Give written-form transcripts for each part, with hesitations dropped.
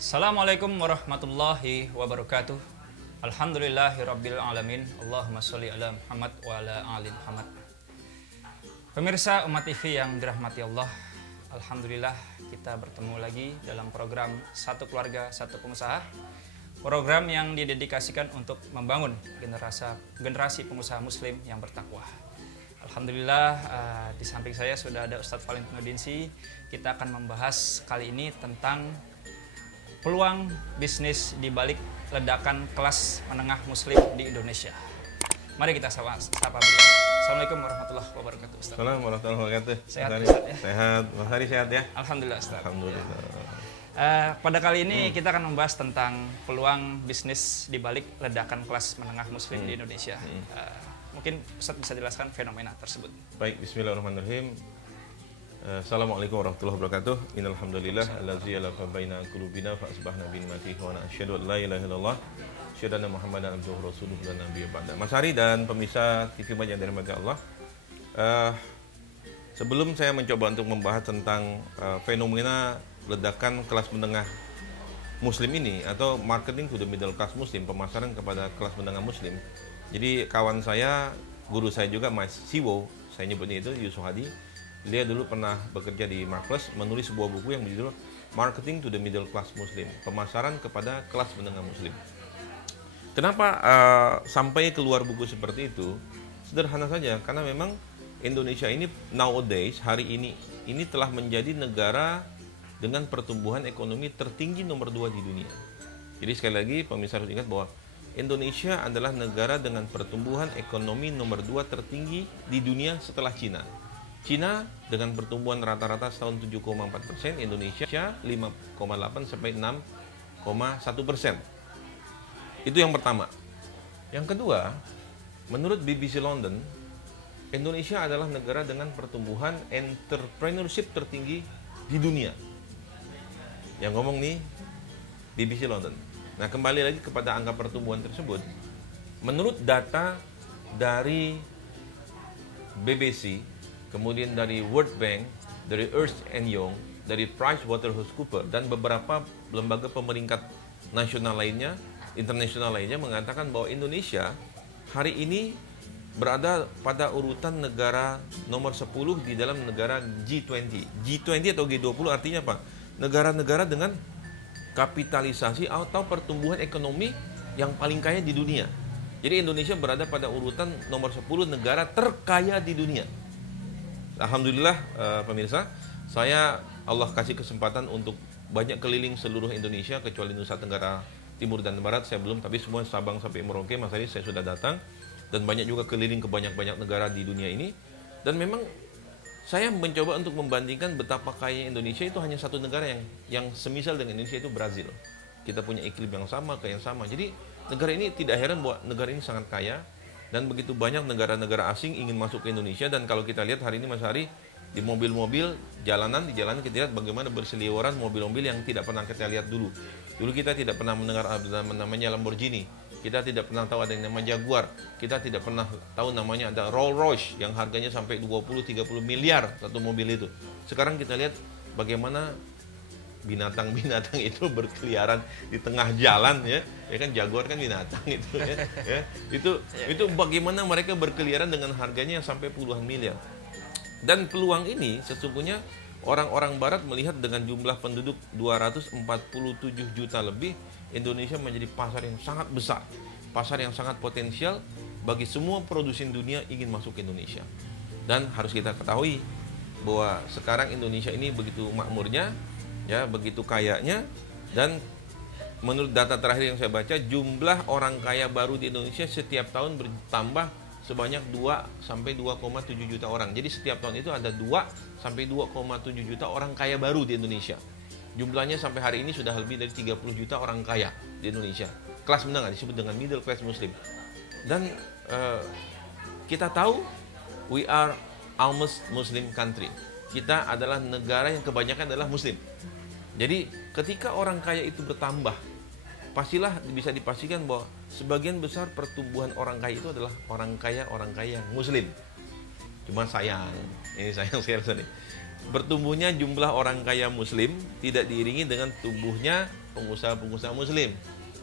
Assalamualaikum warahmatullahi wabarakatuh. Alhamdulillahirabbil alamin. Allahumma sholli ala Muhammad wa ala ali Muhammad. Pemirsa Umat TV yang dirahmati Allah, alhamdulillah kita bertemu lagi dalam program Satu Keluarga Satu Pengusaha. Program yang didedikasikan untuk membangun generasi pengusaha muslim yang bertakwa. Alhamdulillah, di samping saya sudah ada Ustadz Valentino Dinsi. Kita akan membahas kali ini tentang peluang bisnis di balik ledakan kelas menengah muslim di Indonesia. Mari kita sapa beliau. Assalamualaikum warahmatullahi wabarakatuh, Ustaz. Assalamualaikum warahmatullahi wabarakatuh. Sehat, Ustaz, ya? Sehat. Mas Hari sehat ya? Alhamdulillah, Ustaz. Alhamdulillah. Pada kali ini kita akan membahas tentang peluang bisnis di balik ledakan kelas menengah muslim di Indonesia. Mungkin Ustaz bisa jelaskan fenomena tersebut. Baik, bismillahirrahmanirrahim. Assalamualaikum warahmatullahi wabarakatuh. Innalhamdulillah allazi alafa baina qulubina fa asbahna bi ni'matihi wa na'syhadu an la ilaha illallah asyhadu anna muhammadan abduhu wa rasuluhu dan nabiyyu ba'da. Mas Hari dan pemirsa TV Banyak dari Mata Allah. Sebelum saya mencoba untuk membahas tentang fenomena ledakan kelas menengah muslim ini atau marketing to the middle class muslim, pemasaran kepada kelas menengah muslim. Jadi kawan saya, guru saya juga Mas Siwo, saya nyebutnya itu Yusuf Hadi. Dia dulu pernah bekerja di Markles, menulis sebuah buku yang berjudul Marketing to the Middle Class Muslim, pemasaran kepada kelas menengah muslim. Kenapa sampai keluar buku seperti itu? Sederhana saja, karena memang Indonesia ini nowadays, hari ini telah menjadi negara dengan pertumbuhan ekonomi tertinggi nomor 2 di dunia. Jadi sekali lagi pemirsa harus ingat bahwa Indonesia adalah negara dengan pertumbuhan ekonomi nomor 2 tertinggi di dunia setelah Cina. Cina dengan pertumbuhan rata-rata setahun 7,4%, Indonesia 5,8 sampai 6,1%. Itu yang pertama. Yang kedua, menurut BBC London, Indonesia adalah negara dengan pertumbuhan entrepreneurship tertinggi di dunia. Yang ngomong nih BBC London. Nah, kembali lagi kepada angka pertumbuhan tersebut. Menurut data dari BBC, kemudian dari World Bank, dari Ernst & Young, dari PricewaterhouseCoopers, dan beberapa lembaga pemeringkat nasional lainnya, internasional lainnya mengatakan bahwa Indonesia hari ini berada pada urutan negara nomor 10 di dalam negara G20. G20 atau G20 artinya apa? Negara-negara dengan kapitalisasi atau pertumbuhan ekonomi yang paling kaya di dunia. Jadi Indonesia berada pada urutan nomor 10 negara terkaya di dunia. Alhamdulillah pemirsa, Allah kasih kesempatan untuk banyak keliling seluruh Indonesia kecuali Nusa Tenggara Timur dan Barat saya belum, tapi semua Sabang sampai Merauke, Mas Ari saya sudah datang dan banyak juga keliling ke banyak negara di dunia ini. Dan memang saya mencoba untuk membandingkan betapa kaya Indonesia. Itu hanya satu negara yang semisal dengan Indonesia, itu Brazil. Kita punya iklim yang sama, kaya yang sama. Jadi negara ini tidak heran bahwa negara ini sangat kaya. Dan begitu banyak negara-negara asing ingin masuk ke Indonesia. Dan kalau kita lihat hari ini Mas Hari, di mobil-mobil di jalanan kita lihat bagaimana berseliweran mobil-mobil yang tidak pernah kita lihat dulu. Dulu kita tidak pernah mendengar namanya Lamborghini. Kita tidak pernah tahu ada yang namanya Jaguar. Kita tidak pernah tahu namanya ada Rolls Royce yang harganya sampai 20-30 miliar satu mobil itu. Sekarang kita lihat bagaimana binatang-binatang itu berkeliaran di tengah jalan ya kan, Jaguar kan binatang itu ya. Itu bagaimana mereka berkeliaran dengan harganya yang sampai puluhan miliar. Dan peluang ini sesungguhnya orang-orang barat melihat dengan jumlah penduduk 247 juta lebih, Indonesia menjadi pasar yang sangat besar, pasar yang sangat potensial bagi semua produsen dunia ingin masuk ke Indonesia. Dan harus kita ketahui bahwa sekarang Indonesia ini begitu makmurnya, ya, begitu kayanya, dan menurut data terakhir yang saya baca, jumlah orang kaya baru di Indonesia setiap tahun bertambah sebanyak 2 sampai 2,7 juta orang. Jadi setiap tahun itu ada 2 sampai 2,7 juta orang kaya baru di Indonesia. Jumlahnya sampai hari ini sudah lebih dari 30 juta orang kaya di Indonesia. Kelas menengah disebut dengan middle class muslim. Dan kita tahu we are almost Muslim country. Kita adalah negara yang kebanyakan adalah muslim. Jadi ketika orang kaya itu bertambah, pastilah bisa dipastikan bahwa sebagian besar pertumbuhan orang kaya itu adalah orang kaya yang muslim. Cuma sayang sekali, bertumbuhnya jumlah orang kaya muslim tidak diiringi dengan tumbuhnya pengusaha-pengusaha muslim.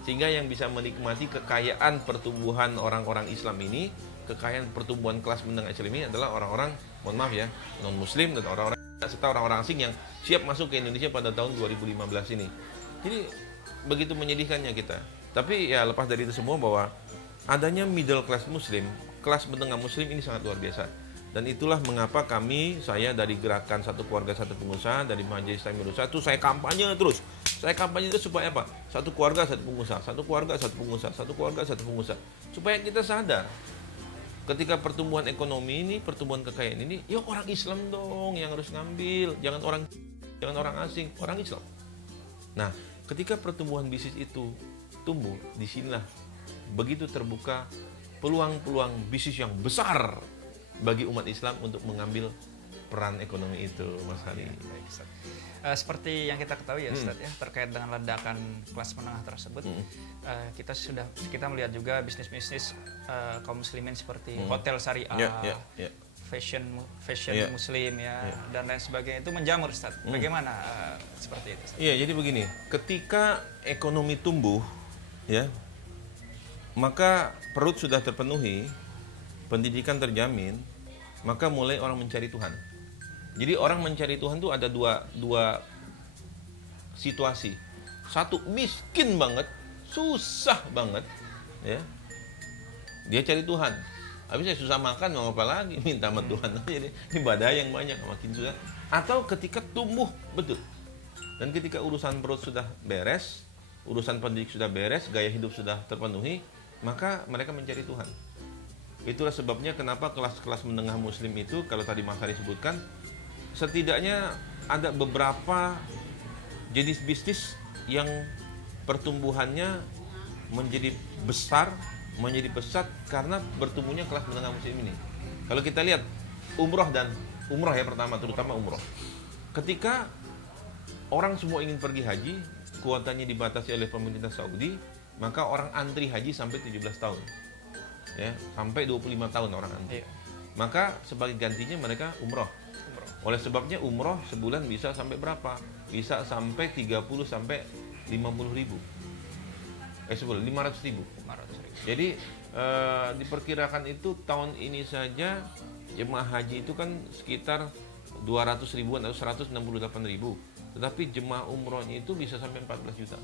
Sehingga yang bisa menikmati kekayaan pertumbuhan orang-orang Islam ini, kekayaan pertumbuhan kelas menengah Islam ini adalah orang-orang, mohon maaf ya, non-muslim dan orang-orang serta orang-orang asing yang siap masuk ke Indonesia pada tahun 2015 ini. Jadi begitu menyedihkannya kita. Tapi ya lepas dari itu semua bahwa adanya middle class muslim, kelas menengah muslim ini sangat luar biasa. Dan itulah mengapa saya dari gerakan Satu Keluarga Satu Pengusaha, dari Majelis Taklim Indonesia itu saya kampanye terus. Saya kampanye itu supaya apa? Satu keluarga satu pengusaha, satu keluarga satu pengusaha, satu keluarga satu pengusaha. Supaya kita sadar ketika pertumbuhan ekonomi ini, pertumbuhan kekayaan ini, ya orang Islam dong yang harus ngambil, jangan orang asing, orang Islam. Nah, ketika pertumbuhan bisnis itu tumbuh, disinilah begitu terbuka peluang-peluang bisnis yang besar bagi umat Islam untuk mengambil peran ekonomi itu, Mas Hari. Baik, Ustaz. Seperti yang kita ketahui ya Ustaz ya, terkait dengan ledakan kelas menengah tersebut, kita melihat juga bisnis-bisnis kaum muslimin seperti hotel syariah, fashion muslim ya, dan lain sebagainya itu menjamur Ustaz. Bagaimana seperti itu Ustaz? Iya, jadi begini, ketika ekonomi tumbuh ya, maka perut sudah terpenuhi, pendidikan terjamin, maka mulai orang mencari Tuhan. Jadi orang mencari Tuhan itu ada dua situasi. Satu, miskin banget, susah banget, ya. Dia cari Tuhan. Habis saya susah makan, mau apa lagi? Minta sama Tuhan aja deh. Ibadah yang banyak, makin susah. Atau ketika tumbuh, betul. Dan ketika urusan perut sudah beres, urusan pendidik sudah beres, gaya hidup sudah terpenuhi, maka mereka mencari Tuhan. Itulah sebabnya kenapa kelas-kelas menengah muslim itu, kalau tadi Mas Hari sebutkan, setidaknya ada beberapa jenis bisnis yang pertumbuhannya menjadi besar, menjadi pesat karena bertumbuhnya kelas menengah muslim ini. Kalau kita lihat umroh ya pertama, terutama umroh. Ketika orang semua ingin pergi haji, kuotanya dibatasi oleh pemerintah Saudi, maka orang antri haji sampai 17 tahun. Ya, sampai 25 tahun orang antri. Maka sebagai gantinya mereka umroh. Oleh sebabnya umroh sebulan bisa sampai berapa? Bisa sampai 30 sampai 50 ribu. Sebulan 500 ribu. Jadi diperkirakan itu tahun ini saja jemaah haji itu kan sekitar 200 ribuan atau 168 ribu. Tetapi jemaah umrohnya itu bisa sampai 14 juta.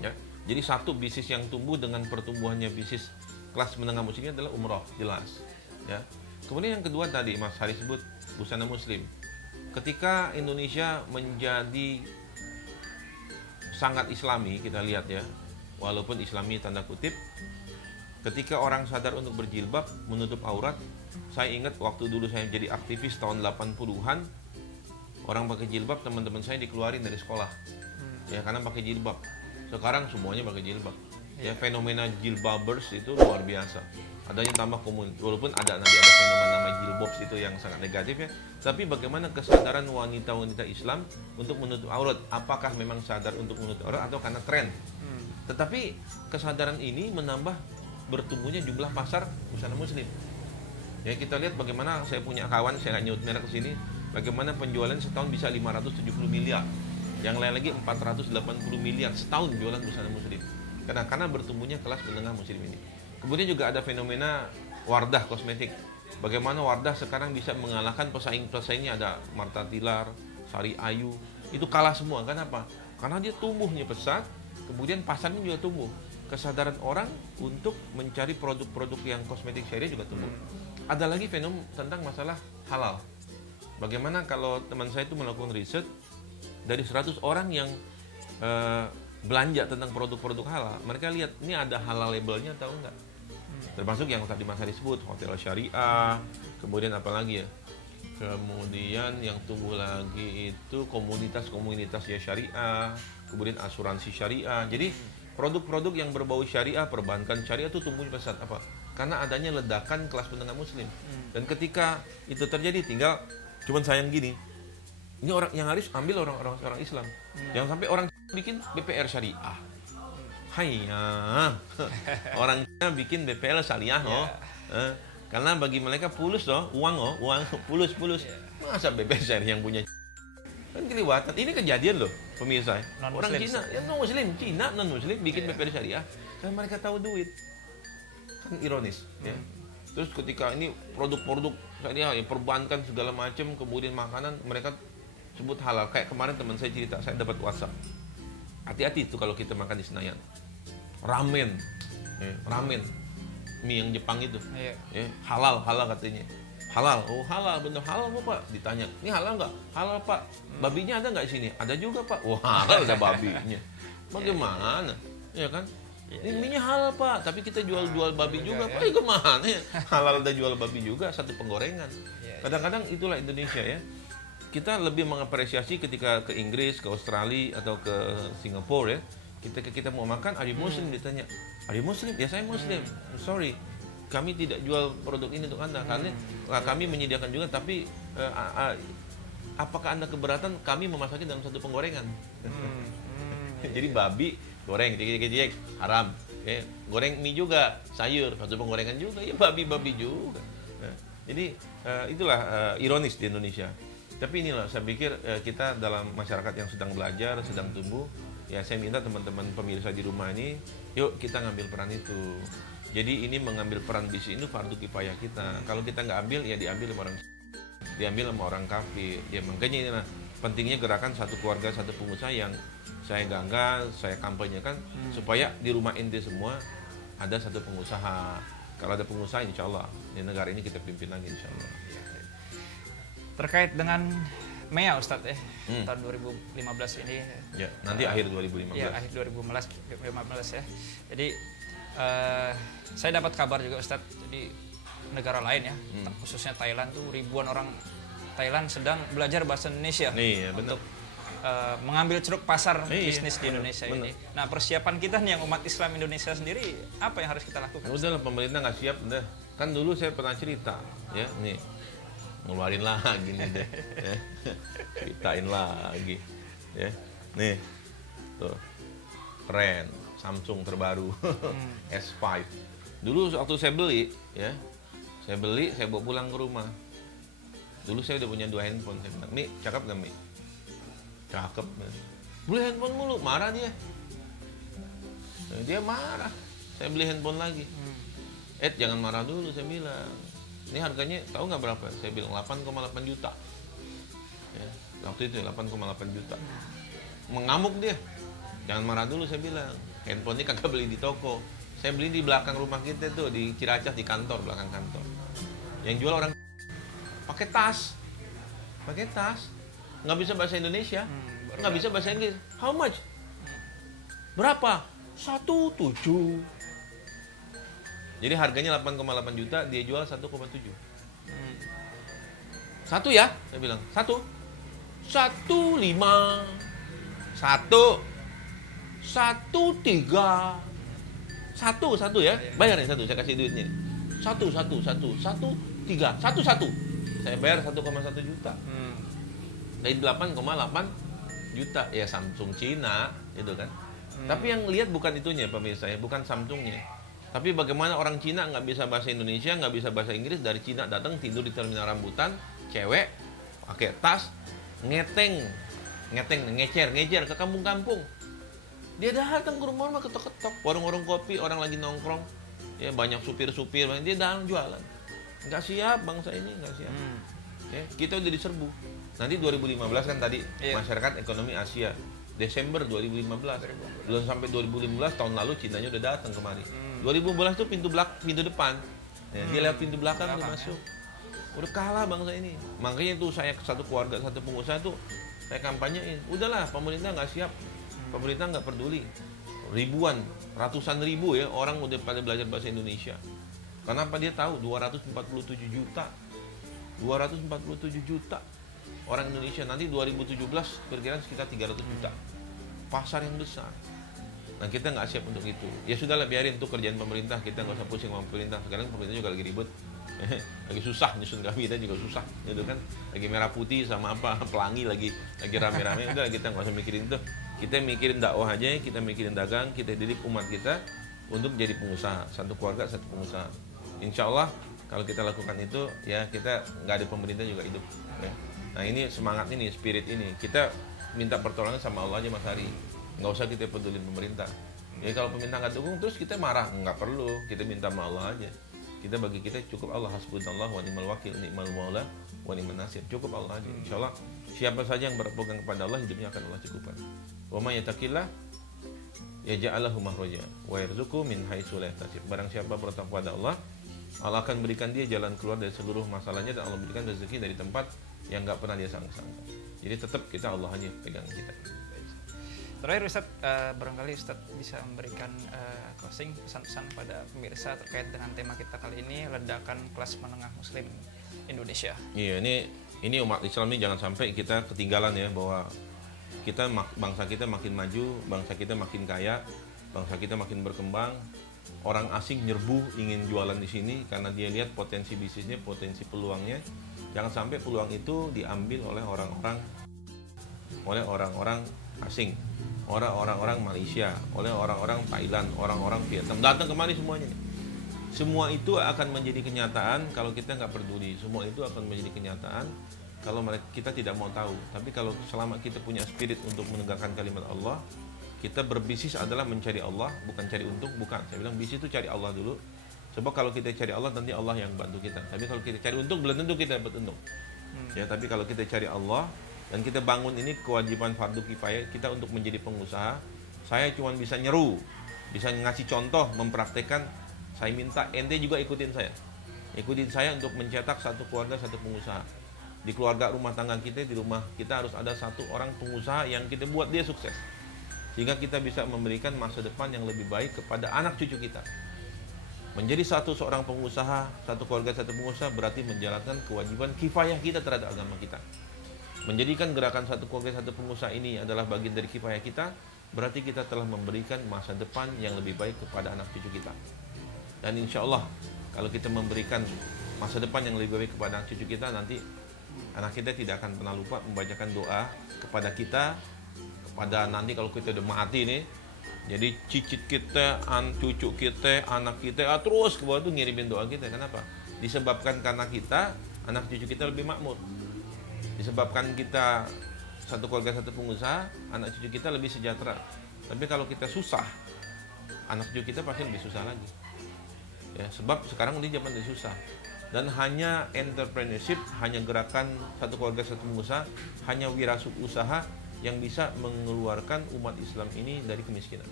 Ya. Jadi satu bisnis yang tumbuh dengan pertumbuhannya bisnis kelas menengah muslimnya adalah umroh, jelas. Ya. Kemudian yang kedua tadi Mas Hari sebut busana muslim. Ketika Indonesia menjadi sangat islami, kita lihat ya, walaupun islami tanda kutip, ketika orang sadar untuk berjilbab, menutup aurat, saya ingat waktu dulu saya jadi aktivis tahun 80-an, orang pakai jilbab, teman-teman saya dikeluarin dari sekolah. Ya, karena pakai jilbab. Sekarang semuanya pakai jilbab. Ya, fenomena jilbabers itu luar biasa. Adanya tambah walaupun nanti ada fenomena nama jilbabs itu yang sangat negatif ya. Tapi bagaimana kesadaran wanita-wanita Islam untuk menutup aurat? Apakah memang sadar untuk menutup aurat atau karena tren? Tetapi kesadaran ini menambah bertumbuhnya jumlah pasar busana muslim. Ya, kita lihat bagaimana saya punya kawan, saya nggak nyebut merek ke sini, bagaimana penjualan setahun bisa 570 miliar. Yang lain lagi 480 miliar setahun jualan busana muslim. Karena bertumbuhnya kelas menengah muslim ini. Kemudian juga ada fenomena Wardah kosmetik. Bagaimana Wardah sekarang bisa mengalahkan pesaing-pesaingnya, ada Marta Tilar, Sari Ayu. Itu kalah semua. Kenapa? Karena dia tumbuhnya pesat, kemudian pasarnya juga tumbuh. Kesadaran orang untuk mencari produk-produk yang kosmetik syariah juga tumbuh. Ada lagi fenomena tentang masalah halal. Bagaimana kalau teman saya itu melakukan riset, dari 100 orang yang belanja tentang produk-produk halal, mereka lihat ini ada halal labelnya atau enggak. Termasuk yang tadi Mas Hari sebut, hotel syariah, kemudian apa lagi ya? Kemudian yang tumbuh lagi itu komunitas-komunitas ya syariah, kemudian asuransi syariah. Jadi produk-produk yang berbau syariah, perbankan syariah itu tumbuh pesat. Apa? Karena adanya ledakan kelas menengah muslim. Dan ketika itu terjadi, tinggal cuman sayang gini, ini orang yang harus ambil orang Islam. Jangan sampai orang bikin BPR syariah. Hayya. Orang bikin BPR syariah loh. Karena bagi mereka fulus loh, uang fulus. Masa BPR syariah yang punya Kan kelewatan. Ini kejadian loh, pemirsa. Orang Non-Muslim. Cina, ya non-Muslim, Cina non-Muslim bikin PPD syariah, karena mereka tahu duit. Kan ironis. Ya. Terus ketika ini produk-produk syariah, ya, perbankan segala macam, kemudian makanan, mereka sebut halal. Kayak kemarin teman saya cerita, saya dapat WhatsApp. Hati-hati itu kalau kita makan di Senayan. Ramen, ramen, mie yang Jepang itu, Iya. halal katanya. Halal, oh halal, bener halal kok Pak? Ditanya, ini halal nggak? Halal Pak. Babinya ada nggak di sini? Ada juga Pak. Wah halal ada babinya. Bagaimana? Ya kan? Ini mie halal Pak, tapi kita jual babi juga Pak. Gimana ya? Halal ada jual babi juga, satu penggorengan. Kadang-kadang itulah Indonesia ya. Kita lebih mengapresiasi ketika ke Inggris, ke Australia atau ke Singapura ya. Kita mau makan, are you Muslim? Ditanya, are you Muslim? Ya saya Muslim. Sorry, kami tidak jual produk ini untuk Anda. Karena kami menyediakan juga, tapi apakah Anda keberatan kami memasaknya dalam satu penggorengan? Jadi babi goreng, cek haram. Goreng mie juga, sayur, satu penggorengan juga, ya babi juga. Jadi itulah ironis di Indonesia. Tapi inilah saya pikir kita dalam masyarakat yang sedang belajar, sedang tumbuh. Ya saya minta teman-teman pemirsa di rumah ini, yuk kita ngambil peran itu. Jadi ini mengambil peran bisnis itu fardu kifayah kita. Kalau kita nggak ambil, ya diambil sama orang kafir. Ya makanya ini lah pentingnya gerakan satu keluarga satu pengusaha yang saya gagas, saya kampanyekan supaya di rumah ente semua ada satu pengusaha. Kalau ada pengusaha, insya Allah di negara ini kita pimpin lagi, insya Allah. Terkait dengan MEA Ustadz tahun 2015 ini. Ya, nanti akhir 2015. Ya, akhir 2015 ya. Jadi saya dapat kabar juga Ustadz, jadi negara lain ya, khususnya Thailand tuh ribuan orang Thailand sedang belajar bahasa Indonesia untuk mengambil ceruk pasar bisnis di Indonesia ini. Nah, persiapan kita nih yang umat Islam Indonesia sendiri, apa yang harus kita lakukan? Udahlah, pemerintah nggak siap, udah. Kan dulu saya pernah cerita, ya, nih ngeluarin lagi nih deh, ya. Ceritain lagi, ya, nih, tuh, keren, Samsung terbaru, S5. Dulu waktu saya beli, ya, saya bawa pulang ke rumah. Dulu saya udah punya 2 handphone, saya bilang, Mi, cakep gak Mi? Cakep. Beli handphone mulu, marah dia. Dia marah. Saya beli handphone lagi. Jangan marah dulu, saya bilang. Ini harganya tahu nggak berapa? Saya bilang 8,8 juta. Ya, waktu itu 8,8 juta. Mengamuk dia. Jangan marah dulu, saya bilang. Handphone ini kagak beli di toko. Saya beli di belakang rumah kita tuh, di Ciracas, di kantor, belakang kantor. Yang jual orang pakai tas. Nggak bisa bahasa Indonesia, nggak bisa bahasa Inggris. How much? Berapa? 1,7. Jadi harganya 8,8 juta, dia jual 1,7. Satu ya, saya bilang. 1,5. 1,3. Satu ya. Bayar nih 1, saya kasih duitnya. 1,3. 1. Saya bayar 1,1 juta. Dari 8,8 juta. Ya Samsung Cina, gitu kan. Tapi yang lihat bukan itunya pemirsa ya, bukan Samsungnya. Tapi bagaimana orang Cina nggak bisa bahasa Indonesia, nggak bisa bahasa Inggris, dari Cina datang tidur di terminal rambutan, cewek, pakai tas, ngecer ke kampung-kampung. Dia datang ke rumah ketok-ketok, warung-warung kopi, orang lagi nongkrong, ya banyak supir-supir, dia datang jualan. Nggak siap bangsa ini, nggak siap. Ya, kita udah diserbu. Nanti 2015 kan tadi, masyarakat ekonomi Asia. Desember 2015. Belum sampai 2015, tahun lalu Cinanya udah datang kemari. 2015 itu pintu depan. Ya, dia lewat pintu belakang dia masuk. Udah kalah bangsa ini. Makanya tuh saya satu keluarga, satu pengusaha tuh saya kampanyein. Udahlah, pemerintah nggak siap. Pemerintah nggak peduli. Ratusan ribu ya orang udah pada belajar bahasa Indonesia. Kenapa dia tahu 247 juta. 247 juta orang Indonesia, nanti 2017 perkiraan sekitar 300 juta. Pasar yang besar. Nah kita nggak siap untuk itu. Ya sudahlah, biarin itu kerjaan pemerintah, kita nggak usah pusing sama pemerintah. Sekarang pemerintah juga lagi ribut, lagi susah nyusun kami, kita juga susah, gitu kan. Lagi merah putih sama apa, pelangi lagi rame-rame. Udah kita nggak usah mikirin itu. Kita mikirin dakwah aja, kita mikirin dagang, kita didik umat kita untuk jadi pengusaha, satu keluarga satu pengusaha. Insya Allah kalau kita lakukan itu, ya kita nggak ada pemerintah juga hidup. Ya. Nah ini semangat ini, spirit ini. Kita minta pertolongan sama Allah aja Mas Hari. Nggak usah kita peduli pemerintah. Jadi kalau pemerintah nggak dukung terus kita marah, nggak perlu. Kita minta sama Allah aja. Kita bagi kita cukup Allah, hasbunallah wa ni'mal wakil, ni'mal maula wa ni'man nasir. Cukup Allah aja. Insya Allah siapa saja yang berpegang kepada Allah, hidupnya akan Allah cukupkan. Wa may yattaqillah yaj'al lahu makhraja wa yarzuqhu min haitsu la yahtasib. Barang siapa bertakwa kepada Allah, Allah akan berikan dia jalan keluar dari seluruh masalahnya, dan Allah berikan rezeki dari tempat yang nggak pernah dia sangka-sangka. Jadi tetap kita Allah aja pegang kita. Terakhir Ustadz, barangkali Ustadz bisa memberikan closing pesan-pesan pada pemirsa terkait dengan tema kita kali ini, ledakan kelas menengah Muslim Indonesia. Iya, ini umat Islam ini jangan sampai kita ketinggalan ya, bahwa kita bangsa kita makin maju, bangsa kita makin kaya, bangsa kita makin berkembang. Orang asing nyerbu ingin jualan di sini karena dia lihat potensi bisnisnya, potensi peluangnya. Jangan sampai peluang itu diambil oleh orang-orang asing, orang-orang Malaysia, oleh orang-orang Thailand, orang-orang Vietnam. Datang kemari semuanya. Semua itu akan menjadi kenyataan kalau kita nggak peduli. Semua itu akan menjadi kenyataan kalau kita tidak mau tahu. Tapi kalau selama kita punya spirit untuk menegakkan kalimat Allah, kita berbisnis adalah mencari Allah, bukan cari untung, bukan. Saya bilang bisnis itu cari Allah dulu. Sebab kalau kita cari Allah, nanti Allah yang bantu kita. Tapi kalau kita cari untung, belum tentu kita dapat untung. Ya, tapi kalau kita cari Allah dan kita bangun ini kewajiban fardu kifayah kita untuk menjadi pengusaha. Saya cuma bisa nyeru, bisa ngasih contoh, mempraktekkan. Saya minta ente juga ikutin saya. Ikutin saya untuk mencetak satu keluarga, satu pengusaha. Di keluarga rumah tangga kita, di rumah kita harus ada satu orang pengusaha yang kita buat dia sukses. Sehingga kita bisa memberikan masa depan yang lebih baik kepada anak cucu kita. Menjadi seorang pengusaha, satu keluarga, satu pengusaha berarti menjalankan kewajiban kifayah kita terhadap agama kita. Menjadikan gerakan satu keluarga, satu pengusaha ini adalah bagian dari kifayah kita, berarti kita telah memberikan masa depan yang lebih baik kepada anak cucu kita. Dan insya Allah, kalau kita memberikan masa depan yang lebih baik kepada anak cucu kita, nanti anak kita tidak akan pernah lupa membacakan doa kepada kita, kepada nanti kalau kita udah mati nih. Jadi cicit kita, cucu kita, anak kita terus ke bawah tuh ngirimin doa kita. Kenapa? Disebabkan karena kita, anak cucu kita lebih makmur. Disebabkan kita satu keluarga, satu pengusaha, anak cucu kita lebih sejahtera. Tapi kalau kita susah, anak cucu kita pasti lebih susah lagi. Ya, sebab sekarang ini zaman lebih susah. Dan hanya entrepreneurship, hanya gerakan satu keluarga, satu pengusaha, hanya wirausaha yang bisa mengeluarkan umat Islam ini dari kemiskinan.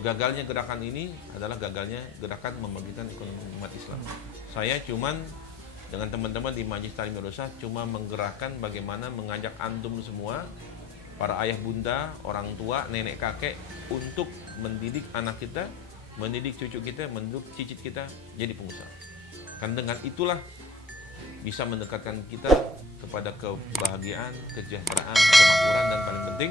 Gagalnya gerakan ini adalah gagalnya gerakan membangkitkan ekonomi umat Islam. Saya cuman dengan teman-teman di Majelis Ta'lim Madrasah cuma menggerakkan bagaimana mengajak antum semua, para ayah bunda, orang tua, nenek kakek, untuk mendidik anak kita, mendidik cucu kita, mendidik cicit kita jadi pengusaha. Kan dengan itulah bisa mendekatkan kita kepada kebahagiaan, kesejahteraan, kemakmuran, dan paling penting,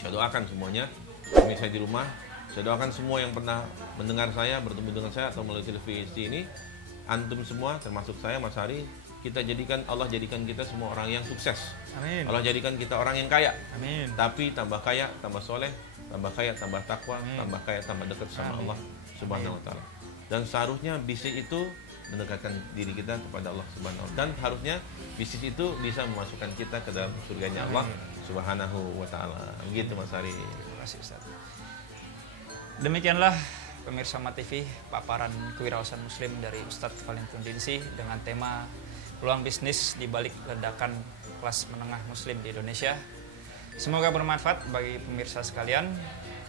saya doakan semuanya, pemirsa di rumah, saya doakan semua yang pernah mendengar saya, bertemu dengan saya atau melalui televisi ini, antum semua, termasuk saya, Mas Hari, Allah jadikan kita semua orang yang sukses. Amin. Allah jadikan kita orang yang kaya. Amin. Tapi tambah kaya, tambah soleh, tambah kaya, tambah takwa, tambah kaya, tambah dekat sama Allah Subhanahu Wa Taala. Dan seharusnya bisnis itu mendekatkan diri kita kepada Allah Subhanahu Wa Taala. Dan harusnya bisnis itu bisa memasukkan kita ke dalam surganya Allah Subhanahu Wa Taala. Begitu Mas Hari. Terima kasih Ustaz. Demikianlah pemirsa Mat TV, paparan kewirausahaan Muslim dari Ustadz Valentin Dinsi dengan tema peluang bisnis di balik ledakan kelas menengah Muslim di Indonesia. Semoga bermanfaat bagi pemirsa sekalian,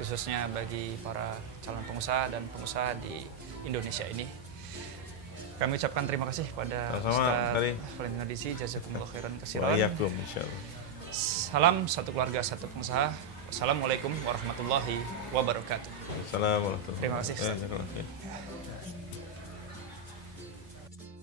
khususnya bagi para calon pengusaha dan pengusaha di Indonesia ini. Kami ucapkan terima kasih pada Ustadz Valentin Dinsi, jazakumullah khairan katsiran. Salam satu keluarga, satu pengusaha. Assalamualaikum warahmatullahi wabarakatuh. Assalamualaikum. Terima kasih.